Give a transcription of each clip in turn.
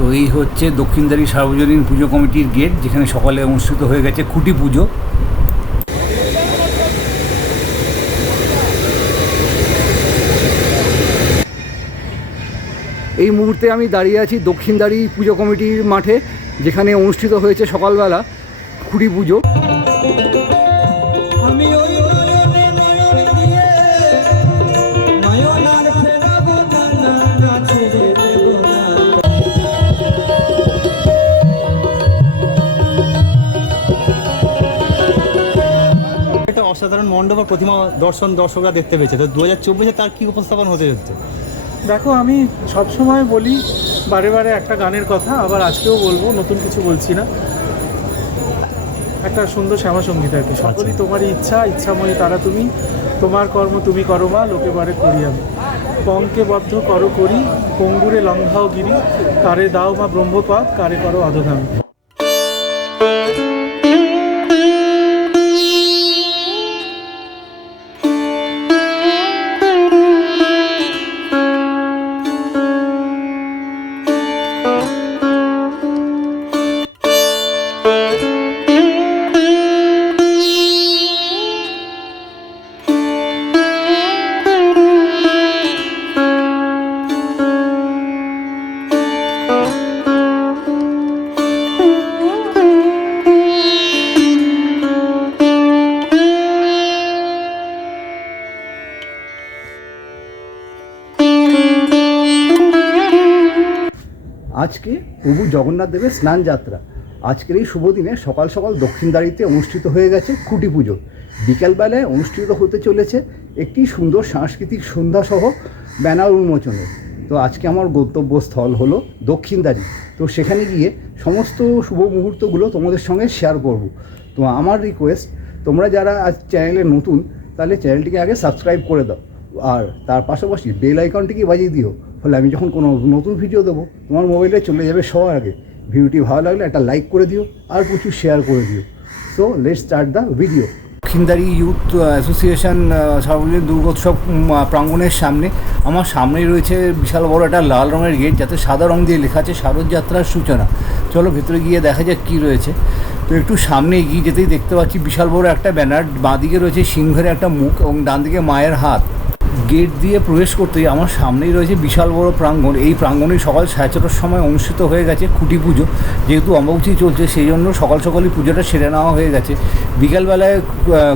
তো এই হচ্ছে দক্ষিণদারি সার্বজনীন পুজো কমিটির গেট, যেখানে সকালে অনুষ্ঠিত হয়ে গেছে খুঁটি পুজো। এই মুহূর্তে আমি দাঁড়িয়ে আছি দক্ষিণদারি পুজো কমিটির মাঠে, যেখানে অনুষ্ঠিত হয়েছে সকালবেলা খুঁটি পুজো। অসাধারণ মণ্ডপ আর প্রতিমা দর্শন দর্শকরা দেখতে পেয়েছে। তো দু হাজার চব্বিশে তার কী উপস্থাপন হতে যাচ্ছে দেখো আমি সবসময় বলি বারে বারে একটা গানের কথা আবার আজকেও বলব নতুন কিছু বলছি না। একটা সুন্দর শ্যামা সংগীত আর কি। সকলই তোমারই ইচ্ছা ইচ্ছাময়ী তারা তুমি। তোমার কর্ম তুমি করো মা লোকে বারে করি আমি। পঙ্কে বদ্ধ করো করি পঙ্গুরে লঙ্ঘাও গিরি। কারে দাও মা ব্রহ্মপাত কারে করো আদধাম প্রভু জগন্নাথ দেবের স্নান যাত্রা। আজকের এই শুভ দিনে সকাল সকাল দক্ষিণদারিতে অনুষ্ঠিত হয়ে গেছে খুঁটি পুজো। বিকেলবেলায় অনুষ্ঠিত হতে চলেছে একটি সুন্দর সাংস্কৃতিক সন্ধ্যাসহ ব্যানার উন্মোচনে। তো আজকে আমার গন্তব্যস্থল হলো দক্ষিণদারি তো সেখানে গিয়ে সমস্ত শুভ মুহূর্তগুলো তোমাদের সঙ্গে শেয়ার করব। তো আমার রিকোয়েস্ট তোমরা যারা আজ চ্যানেলে নতুন, তাহলে চ্যানেলটিকে আগে সাবস্ক্রাইব করে দাও। আর তার পাশাপাশি বেল আইকনটিকে বাজিয়ে দিও। ফলে আমি যখন কোনো নতুন ভিডিও দেবো, তোমার মোবাইলে চলে যাবে সবার আগে। ভিডিওটি ভালো লাগলে একটা লাইক করে দিও, আর প্রচুর শেয়ার করে দিও। So let start the video Dakshindari youth association সার্বজনীন দুর্গোৎসব প্রাঙ্গণের সামনে। আমার সামনেই রয়েছে বিশাল বড় একটা লাল রঙের গেট যাতে সাদা রং দিয়ে লেখা আছে শারদযাত্রার সূচনা। চলো ভেতরে গিয়ে দেখা যাক কী রয়েছে। তো একটু সামনে এগিয়ে যেতেই দেখতে পাচ্ছি বিশাল বড় একটা ব্যানার, বাঁদিকে রয়েছে সিংহের একটা মুখ এবং ডান দিকে মায়ের হাত। গেট দিয়ে প্রবেশ করতেই আমার সামনেই রয়েছে বিশাল বড় প্রাঙ্গণ। এই প্রাঙ্গণে সকাল সাড়ে ছটার সময় অনুষ্ঠিত হয়ে গেছে খুঁটি পুজো। যেহেতু অম্বাবতী চলছে, সেই জন্য সকাল সকালই পুজোটা সেরে নেওয়া হয়ে গেছে। বিকালবেলায়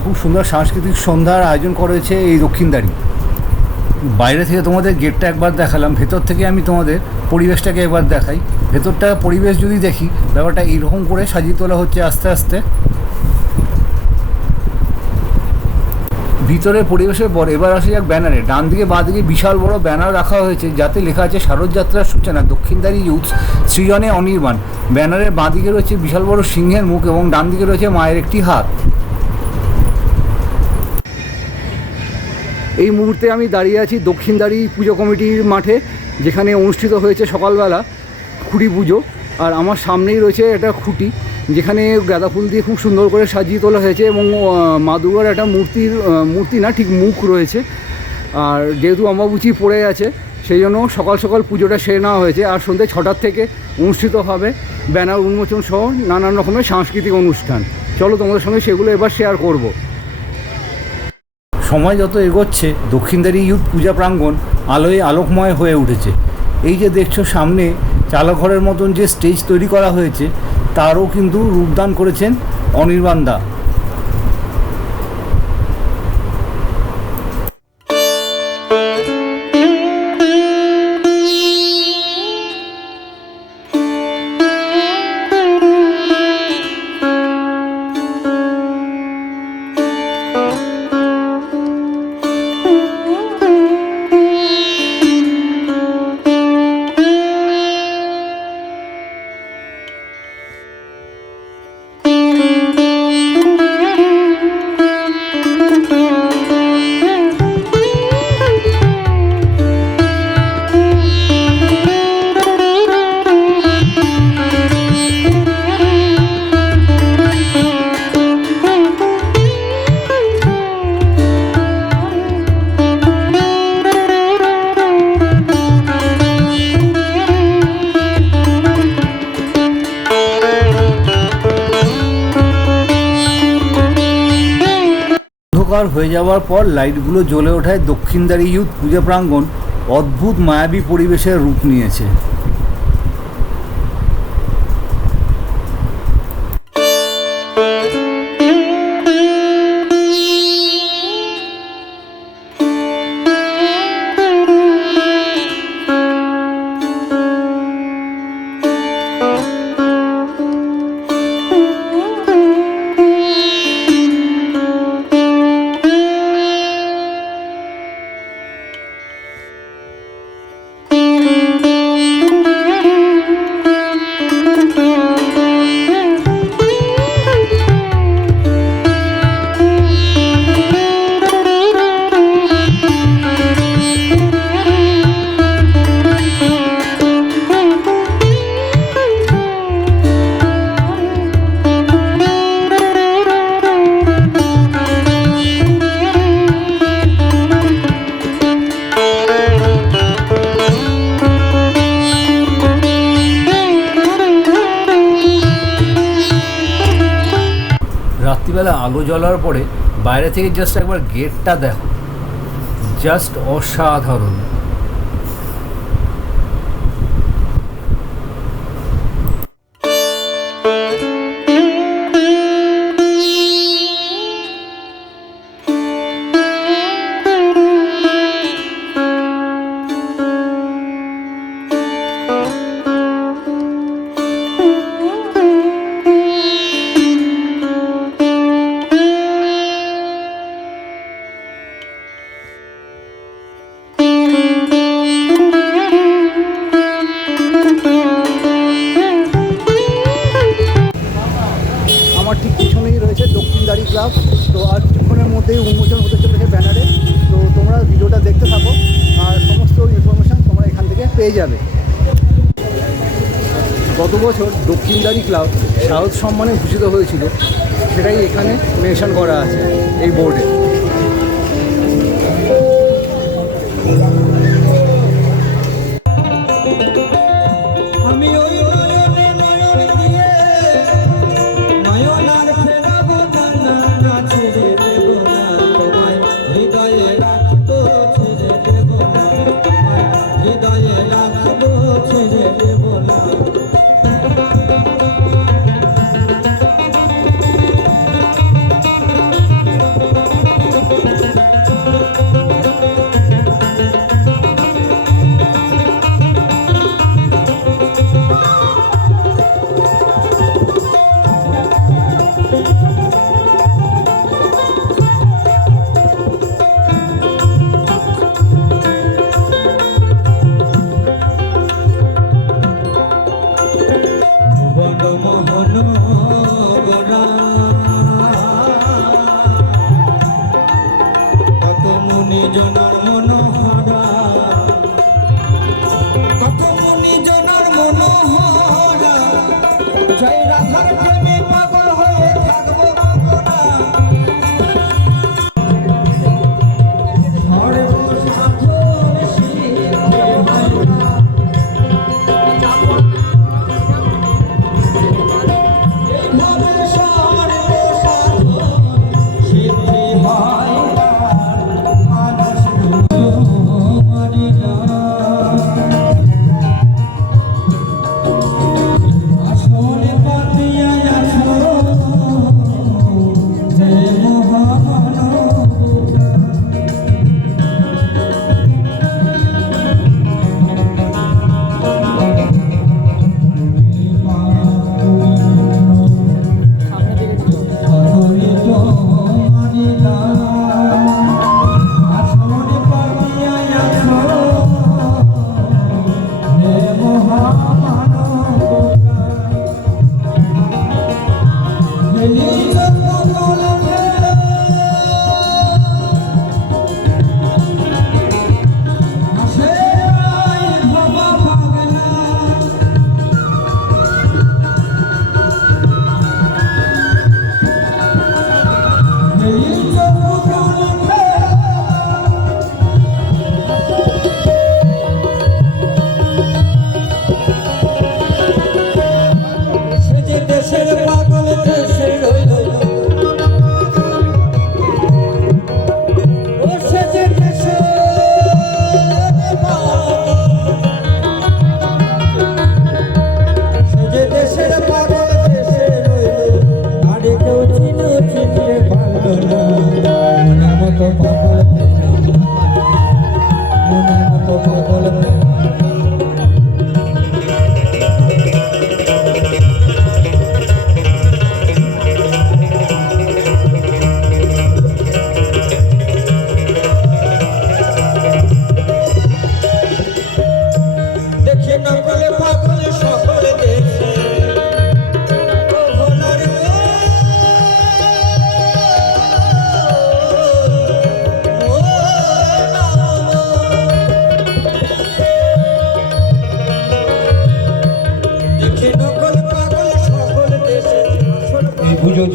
খুব সুন্দর সাংস্কৃতিক সন্ধ্যার আয়োজন করেছে এই দক্ষিণদারি বাইরে থেকে তোমাদের গেটটা একবার দেখালাম। ভেতর থেকে আমি তোমাদের পরিবেশটাকে একবার দেখাই। ভেতরটা পরিবেশ যদি দেখি, ব্যাপারটা এইরকম করে সাজিয়ে তোলা হচ্ছে আস্তে আস্তে। ভিতরের পরিবেশের পর এবার আসে যাক ব্যানারে। ডান দিকে, বাঁ দিকে বিশাল বড় ব্যানার রাখা হয়েছে, যাতে লেখা আছে শারদযাত্রার সূচনা দক্ষিণদারি ইউথ সৃজনে অনির্বাণ। ব্যানারের বাঁ দিকে রয়েছে বিশাল বড় সিংহের মুখ এবং ডান দিকে রয়েছে মায়ের একটি হাত। এই মুহূর্তে আমি দাঁড়িয়ে আছি দক্ষিণদারি পুজো কমিটির মাঠে, যেখানে অনুষ্ঠিত হয়েছে সকালবেলা খুঁটি পুজো। আর আমার সামনেই রয়েছে একটা খুঁটি। যেখানে গাঁদা ফুল দিয়ে খুব সুন্দর করে সাজিয়ে তোলা হয়েছে এবং মা দুর্গার একটা মূর্তির মূর্তি না, ঠিক মুখ রয়েছে। আর যেহেতু অম্বাবুচি পড়ে আছে, সেই জন্য সকাল সকাল পুজোটা সেরে নেওয়া হয়েছে। আর সন্ধ্যে ছটার থেকে অনুষ্ঠিত হবে ব্যানার উন্মোচন সহ নানান রকমের সাংস্কৃতিক অনুষ্ঠান। চলো তোমাদের সঙ্গে সেগুলো এবার শেয়ার করব। সময় যত এগোচ্ছে দক্ষিণদারি ইউথ পূজা প্রাঙ্গণ আলোয় আলোকময় হয়ে উঠেছে। এই যে দেখছ সামনে চালাঘরের মতন যে স্টেজ তৈরি করা হয়েছে তারও কিন্তু রূপদান করেছেন অনির্বাণ দা। আওয়ার হয়ে যাওয়ার পর লাইটগুলো জ্বলে ওঠায় দক্ষিণদারি ইউথ পূজা প্রাঙ্গণ অদ্ভুত মায়াবী পরিবেশের রূপ নিয়েছে। জ্বলার পরে বাইরে থেকে জাস্ট একবার গেটটা দেখো। জাস্ট অসাধারণ। পেয়ে যাবে। গত বছর দক্ষিণদারি ক্লাব সাহস সম্মানে ভূষিত হয়েছিল, সেটাই এখানে মেনশন করা আছে এই বোর্ডে। দেব না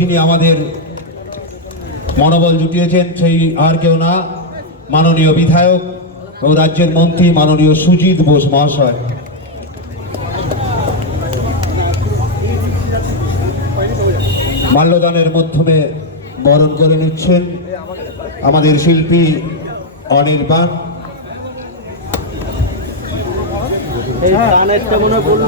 যিনি আমাদের মনোবল জুটিয়েছেন, সেই আর কেউ না, মাননীয় বিধায়ক ও রাজ্যের মন্ত্রী মাননীয় সুজিত বোস মহাশয়। মাল্যদানের মাধ্যমে বরণ করে নিচ্ছেন আমাদের শিল্পী অনির্বাণ। এই মনে পর্ব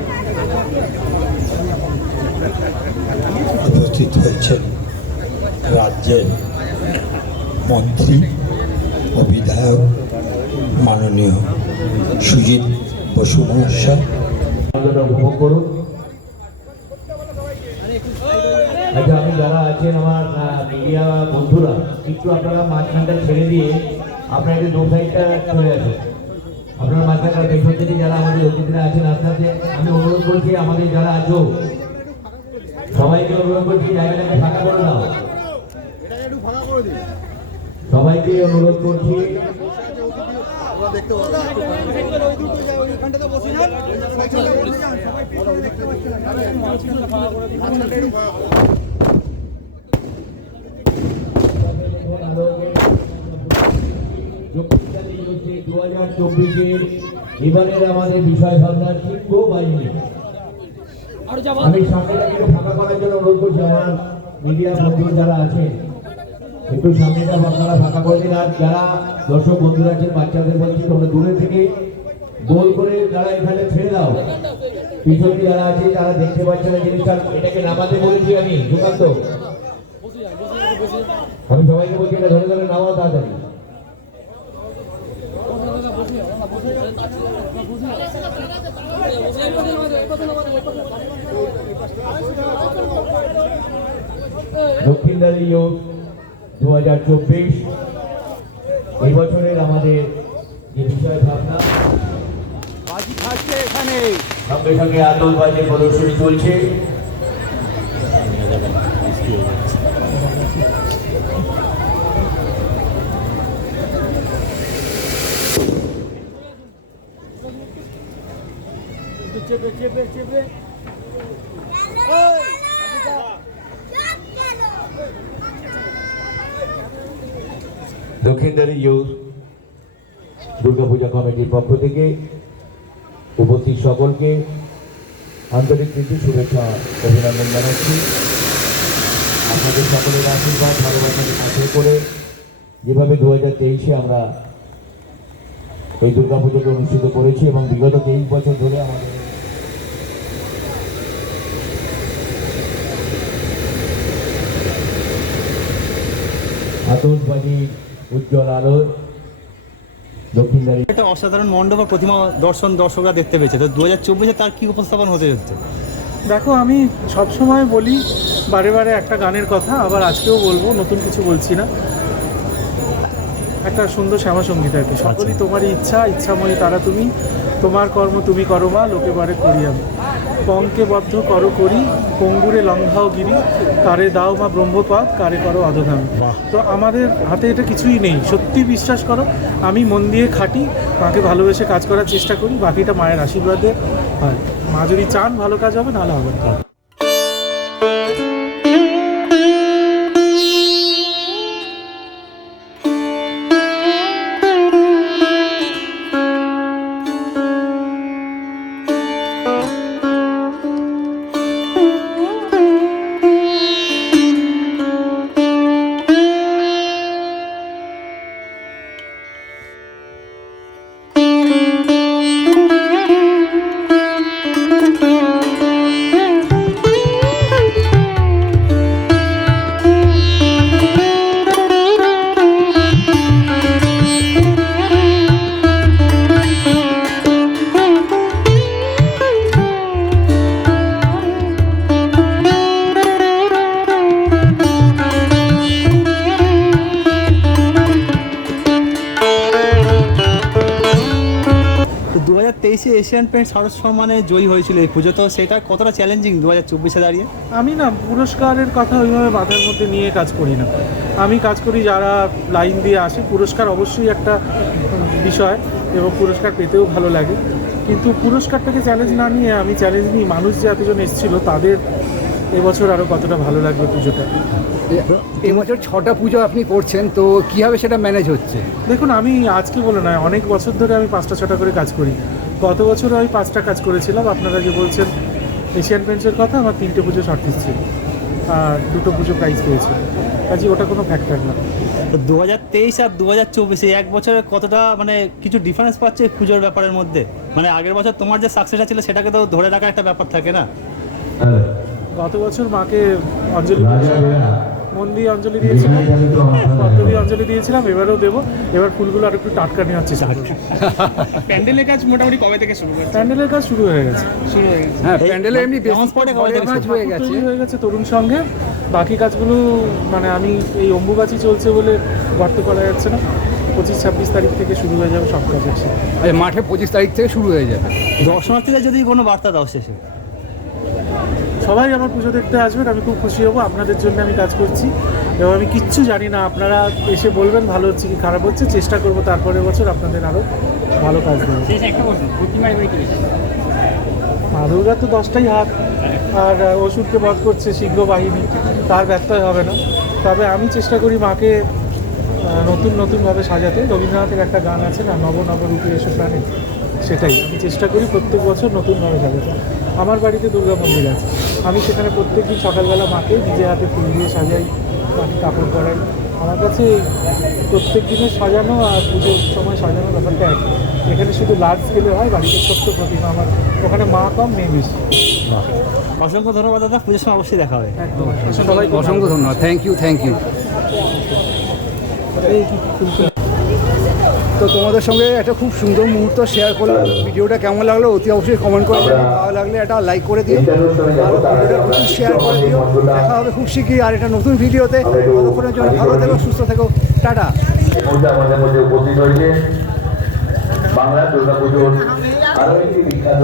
উপস্থিত হয়েছেন রাজ্যের মন্ত্রী ও বিধায়ক মাননীয় সুজিত বসু মহাশয়। করুন। আচ্ছা আমি যারা আছেন আমার মিডিয়া বন্ধুরা, একটু আপনারা মাঝখানটা ছেড়ে দিয়ে আপনারা একটু দু সাইডটা চলে আসুন। আপনারা মাঝখানটা পেছন থেকে যারা আমাদের অতিথিরা আছেন আস্তে আস্তে আমি অনুরোধ করছি, আমাদের যারা আছো সবাইকে অনুরোধ করছি জায়গাটাকে ফাঁকা করে দাও। সবাইকে অনুরোধ করছি। দু হাজার চব্বিশের। এবারের আমাদের বিষয় ভাবনার শিল্প বাহিনী। আমি সামনেটা একটু ফাঁকা করার জন্য অনুরোধ করছি আমার মিডিয়া বন্ধু যারা আছেন একটু সামনেটা আপনারা ফাঁকা করে দিন। আর যারা দর্শক বন্ধুরা আছেন বাচ্চাদের বলছি তোমরা দূরে থেকে গোল করে যারা এখানে ছেড়ে দাও। পিছনে যারা আছে তারা দেখতে পাচ্ছে না জিনিসটা। এটাকে নামাতে বলেছি আমি সুকান্ত। আমি সবাইকে বলছি এটা ধরে ধরে নামাও তাড়াতাড়ি। দক্ষিণদারি ইউথ দু হাজার চব্বিশ। এই বছরের আমাদের যে বিষয় ভাবনা বাজি থাকছে এখানে। সঙ্গে সঙ্গে আতঙ্কবাজের প্রদর্শনী চলছে। দক্ষিণদারি ইউথ দুর্গাপূজা কমিটির পক্ষ থেকে উপস্থিত সকলকে আন্তরিক প্রীতি, শুভেচ্ছা, অভিনন্দন জানাচ্ছি। আপনাদের সকলের আশীর্বাদ ভালোবাসাকে কাছে করে যেভাবে দু হাজার তেইশে আমরা এই দুর্গাপুজোকে অনুষ্ঠিত করেছি এবং বিগত তেইশ বছর ধরে আমাদের উজ্জ্বল আলোর একটা অসাধারণ মণ্ডপ আর প্রতিমা দর্শন দর্শকরা দেখতে পেয়েছে। তো দু হাজার চব্বিশে তার কি উপস্থাপন হতে যাচ্ছে দেখো আমি সবসময় বলি বারে বারে একটা গানের কথা আবার আজকেও বলব নতুন কিছু বলছি না। একটা সুন্দর শ্যামা সংগীত আর কি। সকলই তোমারই ইচ্ছা ইচ্ছাময়ী তারা তুমি। তোমার কর্ম তুমি করো মা লোকে বারে করি আমি। পঙ্কে বদ্ধ করো করি পঙ্গুরে লঙ্ঘাও গিরি। কারে দাও মা ব্রহ্মপাদ কারে করো অধধাম। তো আমাদের হাতে এটা কিছুই নেই। সত্যি বিশ্বাস করো আমি মন দিয়ে খাটি মাকে ভালোবেসে কাজ করার চেষ্টা করি বাকিটা মায়ের আশীর্বাদে হয়। মা যদি চান ভালো কাজ হবে নাহলে হবে না। এশিয়ান পেন্ট সরস সম্মানে জয়ী হয়েছিল এই পুজো। তো সেটা কতটা চ্যালেঞ্জিং দু হাজার চব্বিশে দাঁড়িয়ে? আমি না, পুরস্কারের কথা ওইভাবে মাথার মধ্যে নিয়ে কাজ করি না। আমি কাজ করি যারা লাইন দিয়ে আসে, পুরস্কার অবশ্যই একটা বিষয় এবং পুরস্কার পেতেও ভালো লাগে। কিন্তু পুরস্কারটাকে চ্যালেঞ্জ না নিয়ে আমি চ্যালেঞ্জ নিই মানুষ যে এতজন এসেছিল, তাদের এবছর আরও কতটা ভালো লাগবে পুজোটা? এবছর ছটা পুজো আপনি করছেন তো কীভাবে সেটা ম্যানেজ হচ্ছে? দেখুন আমি আজকে বলে নয় অনেক বছর ধরে আমি পাঁচটা ছটা করে কাজ করি। গত বছর আমি পাঁচটা কাজ করেছিলাম আপনারা যে বলছেন এশিয়ান পেন্টসের কথা আমার তিনটে পুজো শর্ট ছিল আর দুটো পুজো প্রাইজ পেয়েছি। কাজে ওটা কোনো ফ্যাক্টর না। তো দু হাজার তেইশ আর দু হাজার চব্বিশে এক বছরে কতটা মানে কিছু ডিফারেন্স পাচ্ছে পুজোর ব্যাপারের মধ্যে? মানে আগের বছর তোমার যে সাকসেসটা ছিল সেটাকে তো ধরে রাখার একটা ব্যাপার থাকে না? গত বছর মাকে অঞ্জলি দিয়েছিলাম। মন দিয়ে অঞ্জলি দিয়েছিলাম। পদ্ম দিয়ে অঞ্জলি দিয়েছিলাম এবারেও দেবো। এবার ফুলগুলো আর একটু টাটকা নেওয়ার চেষ্টা করছি প্যান্ডেলের কাজ মোটামুটি কবে থেকে শুরু করছে প্যান্ডেলের কাজ শুরু হয়ে গেছে। শুরু হয়ে গেছে। হ্যাঁ প্যান্ডেলে এমনি কাজ হয়ে গেছে হয়ে গেছে? তরুণ সঙ্গে। বাকি কাজগুলো মানে আমি এই অম্বুবাচি চলছে বলে গর্ত করা যাচ্ছে না। পঁচিশ ছাব্বিশ তারিখ থেকে শুরু হয়ে যাবে সব কাজ আছে মাঠে পঁচিশ তারিখ থেকে শুরু হয়ে যাবে। দর্শনার্থীদের যদি কোনো বার্তা দাও শেষে। সবাই আমার পুজো দেখতে আসবেন আমি খুব খুশি হব আপনাদের জন্য আমি কাজ করছি। এবং আমি কিচ্ছু জানি না আপনারা এসে বলবেন ভালো হচ্ছে কি খারাপ হচ্ছে চেষ্টা করব তারপরের বছর আপনাদের আরও ভালো কাজ দেবো মা দুর্গার তো দশটাই হাত আর অসুরকে বধ করছে শীঘ্র বাহিনী তার ব্যত্যয় হবে না। তবে আমি চেষ্টা করি মাকে নতুন নতুনভাবে সাজাতে। রবীন্দ্রনাথের একটা গান আছে না নব নব রূপে এসে প্রাণে সেটাই। আমি চেষ্টা করি প্রত্যেক বছর নতুনভাবে সাজাতে। আমার বাড়িতে দুর্গা মন্দির আছে। আমি সেখানে প্রত্যেক দিন সকালবেলা মাকে নিজে হাতে ফুল দিয়ে সাজাই মাকে কাপড় পরাই। আমার কাছে প্রত্যেক দিনের সাজানো আর পুজোর সময় সাজানো ব্যাপারটা এক এখানে শুধু লার্জ স্কেলে হয় বাড়িতে ছোট্ট প্রতিমা আমার। ওখানে মা কম মেয়ে বেশি। অসংখ্য ধন্যবাদ দাদা পুজোর সময় অবশ্যই দেখা হবে। একদম। সবাই অসংখ্য ধন্যবাদ। থ্যাংক ইউ থ্যাংক ইউ তো তোমাদের সঙ্গে একটা খুব সুন্দর মুহূর্ত শেয়ার করলাম। ভিডিওটা কেমন লাগল অতি অবশ্যই কমেন্ট করে ভালো লাগলে একটা লাইক করে দিও। আর ভিডিওটা প্রচুর শেয়ার করে। দিও। দেখা হবে খুব শিখি আর একটা নতুন ভিডিওতে। ততক্ষণের জন্য ভালো থেকো সুস্থ থেকো। টাটা। আমাদের মধ্যে উপস্থিত হয়েছে বাংলা দুর্গা পুজোর আরও একটি বিখ্যাত